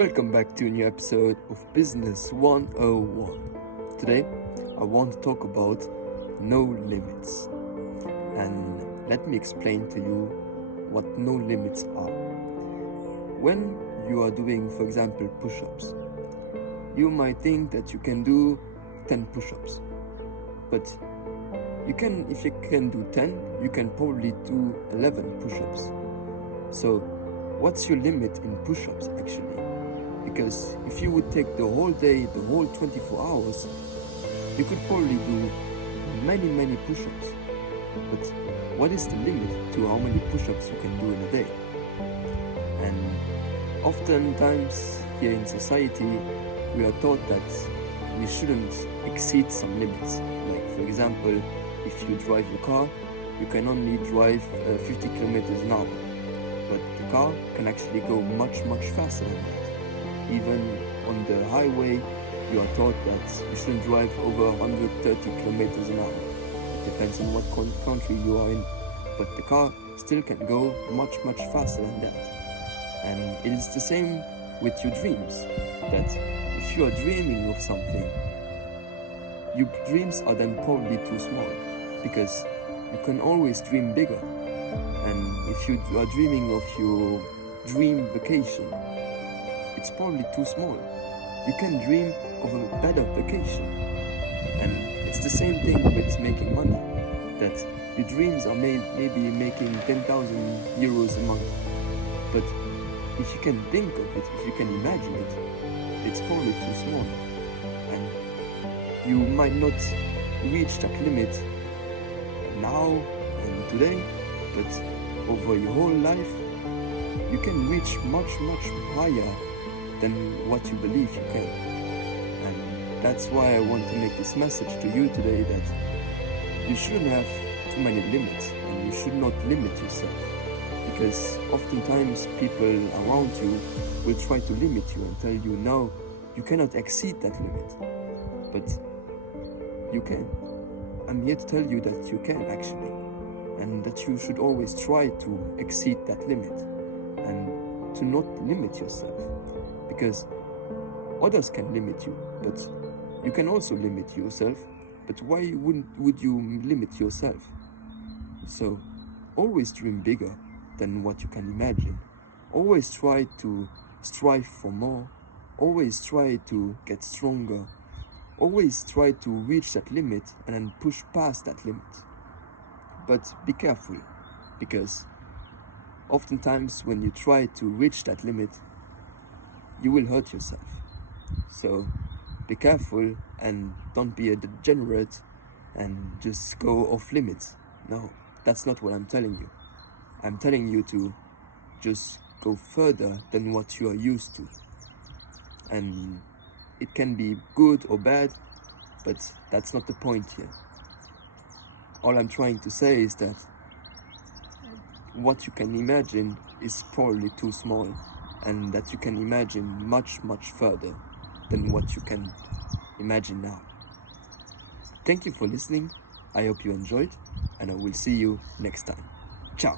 Welcome back to a new episode of Business 101. Today, I want to talk about no limits. And let me explain to you what no limits are. When you are doing, for example, push-ups, you might think that you can do 10 push-ups. But if you can do 10, you can probably do 11 push-ups. So, what's your limit in push-ups actually? Because if you would take the whole day, the whole 24 hours, you could probably do many push-ups. But what is the limit to how many push-ups you can do in a day? And oftentimes here in society, we are taught that we shouldn't exceed some limits. Like for example, if you drive a car, you can only drive 50 kilometers an hour. But the car can actually go much faster than that. Even on the highway, you are taught that you shouldn't drive over 130 kilometers an hour. It depends on what country you are in, but the car still can go much faster than that. And it is the same with your dreams, that if you are dreaming of something, your dreams are then probably too small, because you can always dream bigger. And if you are dreaming of your dream vacation, it's probably too small. You can dream of a better vacation. And it's the same thing with making money, that your dreams are maybe making 10,000 euros a month. But if you can think of it, if you can imagine it, it's probably too small. And you might not reach that limit now and today, but over your whole life, you can reach much higher than what you believe you can. And that's why I want to make this message to you today, that you shouldn't have too many limits, and you should not limit yourself, because oftentimes people around you will try to limit you and tell you, no, you cannot exceed that limit. But you can. I'm here to tell you that you can actually, and that you should always try to exceed that limit and to not limit yourself. Because others can limit you, but you can also limit yourself. But why would you limit yourself? So always dream bigger than what you can imagine. Always try to strive for more. Always try to get stronger. Always try to reach that limit and then push past that limit. But be careful, because oftentimes when you try to reach that limit, you will hurt yourself. So be careful and don't be a degenerate and just go off limits. No, that's not what I'm telling you. I'm telling you to just go further than what you are used to. And it can be good or bad, but that's not the point here. All I'm trying to say is that what you can imagine is probably too small, and that you can imagine much further than what you can imagine now. Thank you for listening. I hope you enjoyed, and I will see you next time. Ciao.